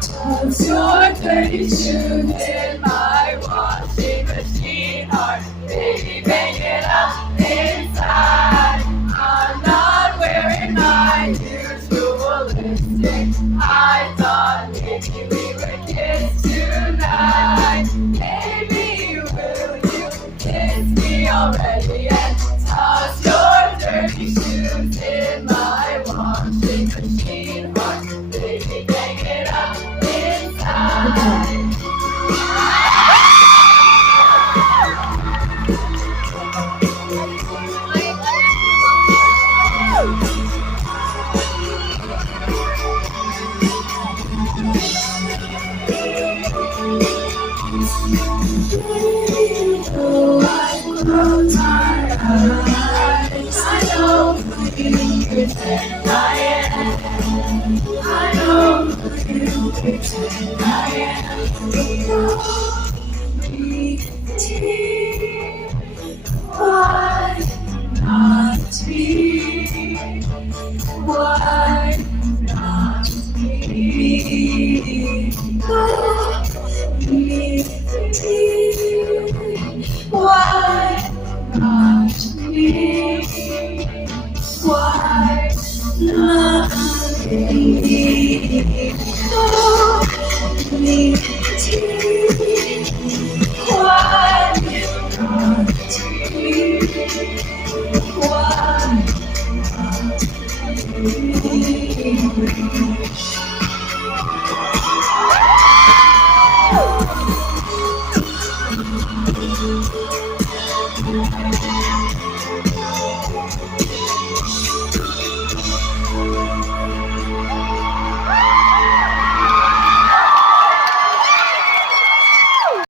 Toss your dirty shoes in my washing machine heart. Baby, bang it up inside. I'm not wearing my usual lipstick. I thought maybe we would kiss tonight. Baby, will you kiss me already and toss your dirty shoes in my washing machine heart. Baby, bang it up inside. Oh, I close my eyes. I know who you pretend I am. I know who you pretend I am. Mistki, why not me? Why not me? Oh, Mistki, why not me? Why not me? Oh, Mistki, why not me? Why not me?